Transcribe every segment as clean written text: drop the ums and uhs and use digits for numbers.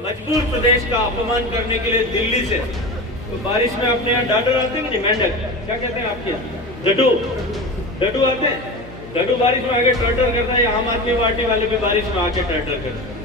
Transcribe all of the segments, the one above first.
मजबूर प्रदेश का अपमान करने के लिए दिल्ली से, तो बारिश में अपने यहाँ डाडर आते हैं कि मेंढक, क्या कहते हैं आपके यहाँ, डडू आते हैं। डडू बारिश में आके टर्टर करता है, आम आदमी पार्टी वाले भी बारिश में आके टर्टर करते हैं।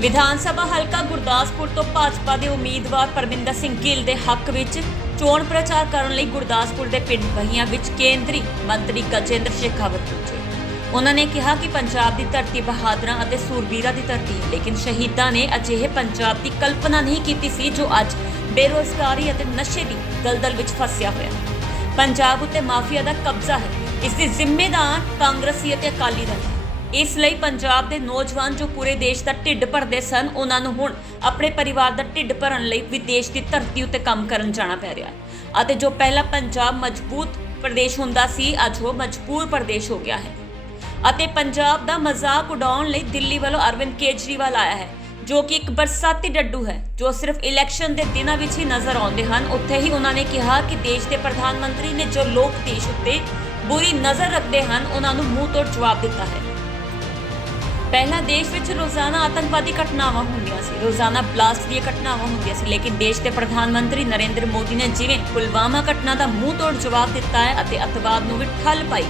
ਵਿਧਾਨ ਸਭਾ ਹਲਕਾ ਗੁਰਦਾਸਪੁਰ ਤੋਂ ਭਾਜਪਾ ਦੇ ਉਮੀਦਵਾਰ ਪਰਮਿੰਦਰ ਸਿੰਘ ਗਿੱਲ ਦੇ ਹੱਕ ਵਿੱਚ ਚੋਣ ਪ੍ਰਚਾਰ ਕਰਨ ਲਈ ਗੁਰਦਾਸਪੁਰ ਦੇ ਪਿੰਡ ਬਹੀਆਂ ਵਿੱਚ ਕੇਂਦਰੀ ਮੰਤਰੀ ਗਜੇਂਦਰ ਸ਼ੇਖਾਵਤ ਪਹੁੰਚੇ। ਉਹਨਾਂ ਨੇ ਕਿਹਾ ਕਿ ਪੰਜਾਬ ਦੀ ਧਰਤੀ ਬਹਾਦਰਾਂ ਅਤੇ ਸੂਰਬੀਰਾਂ ਦੀ ਧਰਤੀ ਹੈ, ਲੇਕਿਨ ਸ਼ਹੀਦਾਂ ਨੇ ਅਜਿਹੇ ਪੰਜਾਬ ਦੀ ਕਲਪਨਾ ਨਹੀਂ ਕੀਤੀ ਸੀ ਜੋ ਅੱਜ ਬੇਰੁਜ਼ਗਾਰੀ ਅਤੇ ਨਸ਼ੇ ਦੀ ਦਲਦਲ ਵਿੱਚ ਫਸਿਆ ਹੋਇਆ ਹੈ। ਪੰਜਾਬ ਉੱਤੇ ਮਾਫੀਆ ਦਾ ਕਬਜ਼ਾ ਹੈ, ਇਸ ਦੇ ਜ਼ਿੰਮੇਦਾਰ ਕਾਂਗਰਸੀ ਅਤੇ ਅਕਾਲੀ ਦਲ ਹੈ। ਇਸ ਲਈ ਪੰਜਾਬ ਦੇ ਨੌਜਵਾਨ ਜੋ ਪੂਰੇ ਦੇਸ਼ ਦਾ ਢਿੱਡ ਭਰਦੇ ਸਨ, ਉਹਨਾਂ ਨੂੰ ਹੁਣ ਆਪਣੇ ਪਰਿਵਾਰ ਦਾ ਢਿੱਡ ਭਰਨ ਲਈ ਵਿਦੇਸ਼ ਦੀ ਧਰਤੀ ਉੱਤੇ ਕੰਮ ਕਰਨ ਜਾਣਾ ਪੈ ਰਿਹਾ ਹੈ ਅਤੇ ਜੋ ਪਹਿਲਾਂ ਪੰਜਾਬ ਮਜ਼ਬੂਤ ਪ੍ਰਦੇਸ਼ ਹੁੰਦਾ ਸੀ, ਅੱਜ ਉਹ ਮਜਬੂਰ ਪ੍ਰਦੇਸ਼ ਹੋ ਗਿਆ ਹੈ ਅਤੇ ਪੰਜਾਬ ਦਾ ਮਜ਼ਾਕ ਉਡਾਉਣ ਲਈ ਦਿੱਲੀ ਵੱਲੋਂ ਅਰਵਿੰਦ ਕੇਜਰੀਵਾਲ ਆਇਆ ਹੈ, ਜੋ ਕਿ ਇੱਕ ਬਰਸਾਤੀ ਡੱਡੂ ਹੈ ਜੋ ਸਿਰਫ ਇਲੈਕਸ਼ਨ ਦੇ ਦਿਨਾਂ ਵਿੱਚ ਹੀ ਨਜ਼ਰ ਆਉਂਦੇ ਹਨ। ਉੱਥੇ ਹੀ ਉਹਨਾਂ ਨੇ ਕਿਹਾ ਕਿ ਦੇਸ਼ ਦੇ ਪ੍ਰਧਾਨ ਮੰਤਰੀ ਨੇ ਜੋ ਲੋਕ ਦੇਸ਼ ਉੱਤੇ ਬੁਰੀ ਨਜ਼ਰ ਰੱਖਦੇ ਹਨ, ਉਹਨਾਂ ਨੂੰ ਮੂੰਹ ਤੋੜ ਜਵਾਬ ਦਿੱਤਾ ਹੈ। ਪਹਿਲਾਂ ਦੇਸ਼ ਵਿੱਚ ਰੋਜ਼ਾਨਾ ਆਤੰਕਵਾਦੀ ਘਟਨਾਵਾਂ ਹੁੰਦੀਆਂ ਸੀ, ਰੋਜ਼ਾਨਾ ਬਲਾਸਟ ਦੀਆਂ ਘਟਨਾਵਾਂ ਹੁੰਦੀਆਂ ਸੀ, ਲੇਕਿਨ ਦੇਸ਼ ਦੇ ਪ੍ਰਧਾਨ ਮੰਤਰੀ ਨਰਿੰਦਰ ਮੋਦੀ ਨੇ ਜਿਵੇਂ ਪੁਲਵਾਮਾ ਘਟਨਾ ਦਾ ਮੂੰਹ ਤੋੜ ਜਵਾਬ ਦਿੱਤਾ ਹੈ ਅਤੇ ਅੱਤਵਾਦ ਨੂੰ ਵੀ ਠੱਲ ਪਾਈ।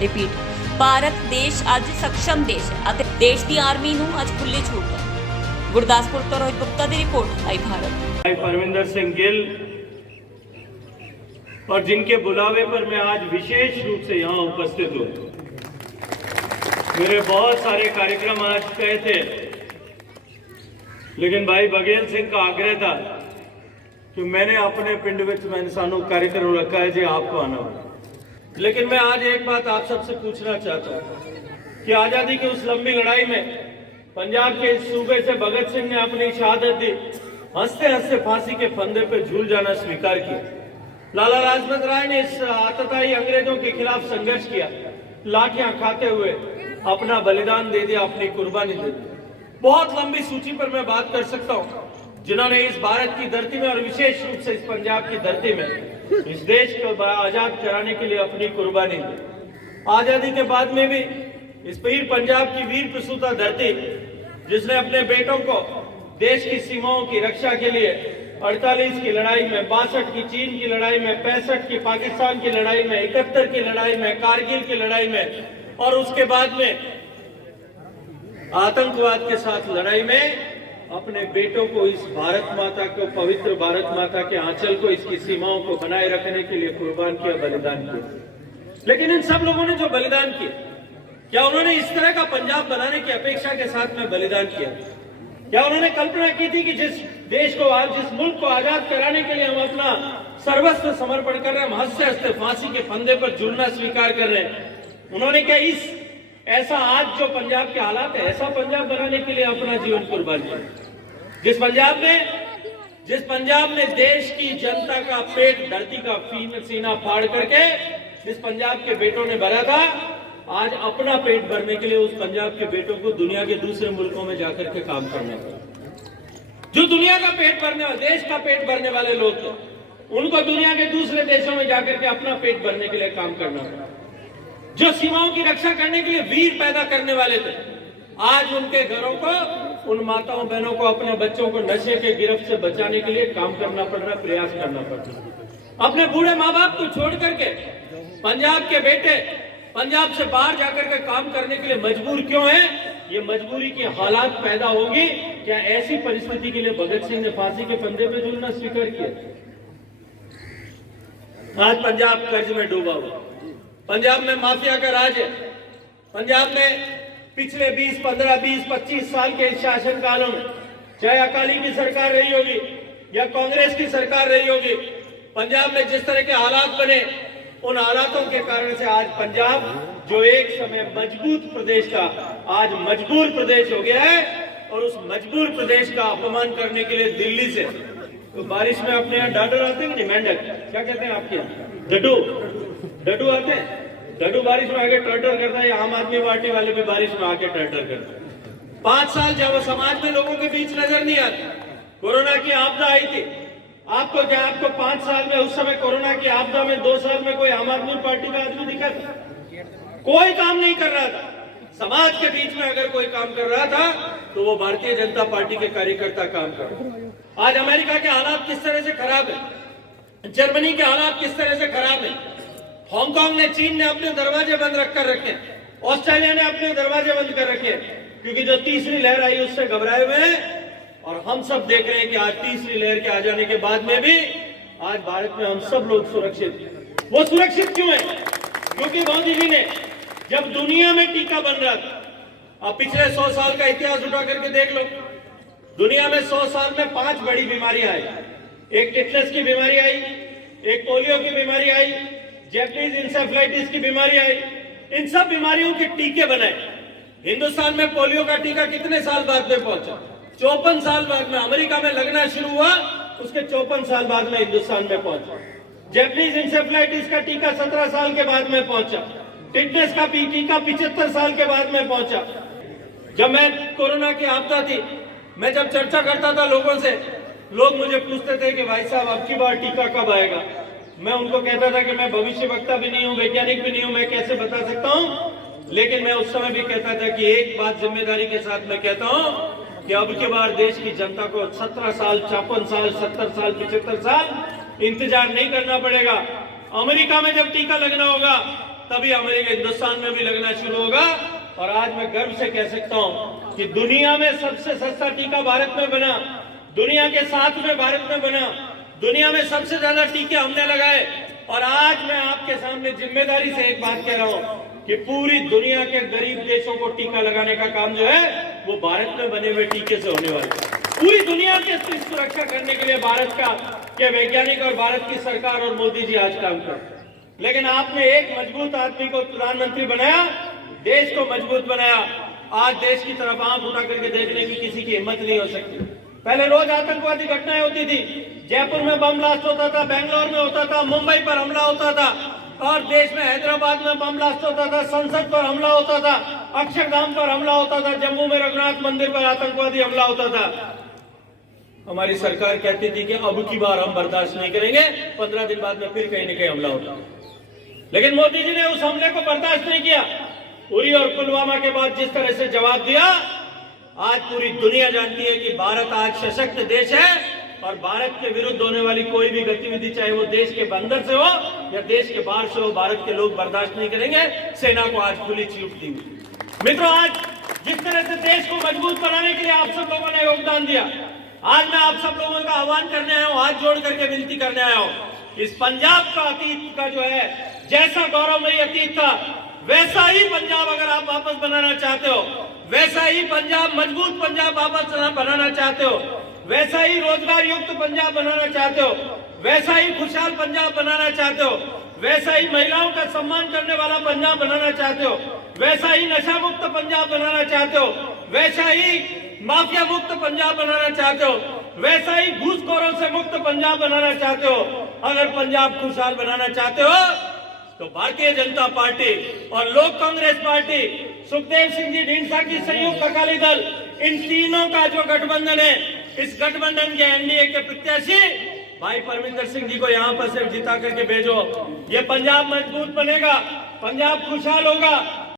ਰਿਪੀਟ, ਭਾਰਤ ਦੇਸ਼ ਅੱਜ ਸક્ષਮ ਦੇਸ਼ ਹੈ ਅਤੇ ਦੇਸ਼ ਦੀ ਆਰਮੀ ਨੂੰ ਅੱਜ ਖੁੱਲੀ ਛੂਟ ਹੈ। ਗੁਰਦਾਸਪੁਰ ਤੋਂ ਰੋਹਿਤ ਗੁप्ता ਦੀ रिपोर्ट, लाइव भारत। परमिंदर सिंह गिल और जिनके बुलावे पर मैं आज विशेष रूप से यहाँ उपस्थित हूँ। मेरे बहुत सारे कार्यक्रम आज तय थे, लेकिन भाई बघेल सिंह का आग्रह था कि मैंने अपने पिंड में मैंने सानू कार्यक्रम रखा है जी, आपको आना होगा। लेकिन मैं आज एक बात आप सबसे पूछना चाहता हूँ कि आजादी की उस लंबी लड़ाई में पंजाब के इस सूबे से भगत सिंह ने अपनी शहादत दी, हंसते हंसते फांसी के फंदे पे झूल जाना स्वीकार किया। लाला लाजपत राय ने इस आतताई अंग्रेजों के खिलाफ संघर्ष किया, लाठियां खाते हुए अपना बलिदान दे दिया, अपनी कुर्बानी दे दी। बहुत लंबी सूची पर मैं बात कर सकता हूँ जिन्होंने इस भारत की धरती में और विशेष रूप से इस पंजाब की धरती में इस देश को आजाद कराने के लिए अपनी कुर्बानी दी। आजादी के बाद में भी इस वीर पंजाब की वीर प्रसूता धरती, जिसने अपने बेटों को देश की सीमाओं की रक्षा के लिए 48 की लड़ाई में, 62 की चीन की लड़ाई में, 65 की पाकिस्तान की लड़ाई में, 71 की लड़ाई में, कारगिल की लड़ाई में और उसके बाद में आतंकवाद के साथ लड़ाई में अपने बेटों को, इस भारत माता को, पवित्र भारत माता के आंचल को, इसकी सीमाओं को बनाए रखने के लिए कुर्बान किया, बलिदान किया। लेकिन इन सब लोगों ने जो बलिदान किया, क्या उन्होंने इस तरह का पंजाब बनाने की अपेक्षा के साथ में बलिदान किया? क्या उन्होंने कल्पना की थी कि जिस देश को आज, जिस मुल्क को आजाद कराने के लिए हम अपना सर्वस्व समर्पण कर रहे हैं, हम हंसते हंसते फांसी के फंदे पर झूलना स्वीकार कर रहे हैं, उन्होंने क्या इस ऐसा आज जो पंजाब के हालात है, ऐसा पंजाब बनाने के लिए अपना जीवन कुर्बान किया? जिस पंजाब में देश की जनता का पेट, धरती का सीना फाड़ करके जिस पंजाब के बेटों ने भरा था, आज अपना पेट भरने के लिए उस पंजाब के बेटों को दुनिया के दूसरे मुल्कों में जाकर के काम करना पड़ा। जो दुनिया का पेट भरने वाले, देश का पेट भरने वाले लोग थे, उनको दुनिया के दूसरे देशों में जाकर के अपना पेट भरने के लिए काम करना पड़ा। जो सीमाओं की रक्षा करने के लिए वीर पैदा करने वाले थे, आज उनके घरों को, उन माताओं बहनों को, अपने बच्चों को नशे के गिरफ्त से बचाने के लिए काम करना पड़ रहा, प्रयास करना पड़ रहा। अपने बूढ़े माँ बाप को छोड़ करके पंजाब के बेटे पंजाब से बाहर जाकर के काम करने के लिए मजबूर क्यों है? ये मजबूरी की हालात पैदा होगी। क्या ऐसी परिस्थिति के लिए भगत सिंह ने फांसी के फंदे पे झूलना स्वीकार किया? आज पंजाब कर्ज में डूबा हुआ, पंजाब में माफिया का राज है। पंजाब में पिछले 20, 15, 20, 25 साल के शासन कालों में, चाहे अकाली की सरकार रही होगी या कांग्रेस की सरकार रही होगी, पंजाब में जिस तरह के हालात बने, उन हालातों के कारण से आज पंजाब, जो एक समय मजबूत प्रदेश था, आज मजबूर प्रदेश हो गया है। और उस मजबूर प्रदेश का अपमान करने के लिए दिल्ली से, तो बारिश में अपने यहाँ डाडर आते हैं कि मेंढक, क्या कहते हैं आपके यहाँ, डडू आते हैं। लड्डू बारिश में आके टर्टर करता है, आम आदमी पार्टी वाले भी बारिश में आके टर्टर करता है। 5 साल जब वो समाज में लोगों के बीच नजर नहीं आती, कोरोना की आपदा आई थी, आपको क्या आपको 5 साल में उस समय कोरोना की आपदा में 2 साल में कोई आम आदमी पार्टी का आदमी दिखा था? कोई काम नहीं कर रहा था। समाज के बीच में अगर कोई काम कर रहा था तो वो भारतीय जनता पार्टी के कार्यकर्ता काम कर रहे हैं। आज अमेरिका के हालात किस तरह से खराब है, जर्मनी के हालात किस तरह से खराब है, हांगकांग ने, चीन ने अपने दरवाजे बंद रख कर रखे, ऑस्ट्रेलिया ने अपने दरवाजे बंद कर रखे, क्योंकि जो तीसरी लहर आई उससे घबराए हुए हैं। और हम सब देख रहे हैं कि आज तीसरी लहर के आ जाने के बाद में भी आज भारत में हम सब लोग सुरक्षित हैं। वो सुरक्षित क्यों है? क्योंकि मोदी जी ने जब दुनिया में टीका बन रहा था, अब पिछले 100 साल का इतिहास उठा करके देख लो, दुनिया में 100 साल में 5 बड़ी बीमारियां आई। एक टिटनेस की बीमारी आई, एक पोलियो की बीमारी आई, जैपनीज इंसेफ्लाइटिस की बीमारी आई। इन सब बीमारियों के टीके बनाए। हिंदुस्तान में पोलियो का टीका कितने साल बाद में पहुंचा? 54 साल बाद में। अमेरिका में लगना शुरू हुआ, उसके 54 साल बाद में हिंदुस्तान में पहुंचा। जैपनीज इंसेफ्लाइटिस का टीका 17 साल के बाद में पहुंचा। टिटनेस का टीका 75 साल के बाद में पहुंचा। जब मैं कोरोना की आपदा थी, मैं जब चर्चा करता था लोगों से, लोग मुझे पूछते थे कि भाई साहब अब की बार टीका कब आएगा? मैं उनको कहता था कि मैं भविष्य वक्ता भी नहीं हूं, वैज्ञानिक भी नहीं हूं, मैं कैसे बता सकता हूं। लेकिन मैं उस समय भी कहता था कि एक बात जिम्मेदारी के साथ मैं कहता हूं कि अब की बार देश की जनता को 17 साल, 54 साल, 70 साल, 75 साल इंतजार नहीं करना पड़ेगा। अमेरिका में जब टीका लगना होगा तभी अमेरिका, हिंदुस्तान में भी लगना शुरू होगा। और आज मैं गर्व से कह सकता हूं कि दुनिया में सबसे सस्ता टीका भारत में बना, दुनिया के 7 में भारत में बना, दुनिया में सबसे ज्यादा टीके हमने लगाए। और आज मैं आपके सामने जिम्मेदारी से एक बात कह रहा हूं कि पूरी दुनिया के गरीब देशों को टीका लगाने का काम जो है वो भारत में बने हुए टीके से होने वाला है। पूरी दुनिया की सुरक्षा करने के लिए भारत के वैज्ञानिक और भारत की सरकार और मोदी जी आज काम कर रहे हैं। लेकिन आपने एक मजबूत आदमी को प्रधानमंत्री बनाया, देश को मजबूत बनाया। आज देश की तरफ आंख उठा करके देखने की किसी की हिम्मत नहीं हो सकती। पहले रोज आतंकवादी घटनाएं होती थी, जयपुर में बम ब्लास्ट होता था, बेंगलोर में होता था, मुंबई पर हमला होता था, और देश में हैदराबाद में बम ब्लास्ट होता था, संसद पर हमला होता था, अक्षरधाम पर हमला होता था, जम्मू में रघुनाथ मंदिर पर आतंकवादी हमला होता था। हमारी सरकार कहती थी कि अब की बार हम बर्दाश्त नहीं करेंगे, 15 दिन बाद में फिर कहीं न कहीं हमला होता। लेकिन मोदी जी ने उस हमले को बर्दाश्त नहीं किया। उरी और पुलवामा के बाद जिस तरह से जवाब दिया, आज पूरी दुनिया जानती है कि भारत आज सशक्त देश है और भारत के विरुद्ध होने वाली कोई भी गतिविधि, चाहे वो देश के अंदर से हो या देश के बाहर से हो, भारत के लोग बर्दाश्त नहीं करेंगे। सेना को आज खुली छूट दी। मित्रों, आज जिस तरह से देश को मजबूत बनाने के लिए आप सब लोगों ने योगदान दिया, आज मैं आप सब लोगों का आह्वान करने आया हूं, हाथ जोड़ करके विनती करने आया हूं। इस पंजाब का अतीत का जो है, जैसा गौरवमयी अतीत था, वैसा ही पंजाब अगर आप वापस बनाना चाहते हो, वैसा ही पंजाब, मजबूत पंजाब वापस बनाना चाहते हो, वैसा ही रोजगार युक्त पंजाब बनाना चाहते हो, वैसा ही खुशहाल पंजाब बनाना चाहते हो, वैसा ही महिलाओं का सम्मान करने वाला पंजाब बनाना चाहते हो, वैसा ही नशा मुक्त पंजाब बनाना चाहते हो, वैसा ही माफिया मुक्त पंजाब बनाना चाहते हो, वैसा ही घूसखोरों से मुक्त पंजाब बनाना चाहते हो। अगर पंजाब खुशहाल बनाना चाहते हो तो भारतीय जनता पार्टी और लोक कांग्रेस पार्टी, सुखदेव सिंह जी ढींढसा की संयुक्त अकाली दल, इन तीनों का जो गठबंधन है, इस गठबंधन के एनडीए के प्रत्याशी भाई परमिंदर सिंह जी को यहाँ पर सिर्फ जिता करके भेजो। ये पंजाब मजबूत बनेगा, पंजाब खुशहाल होगा,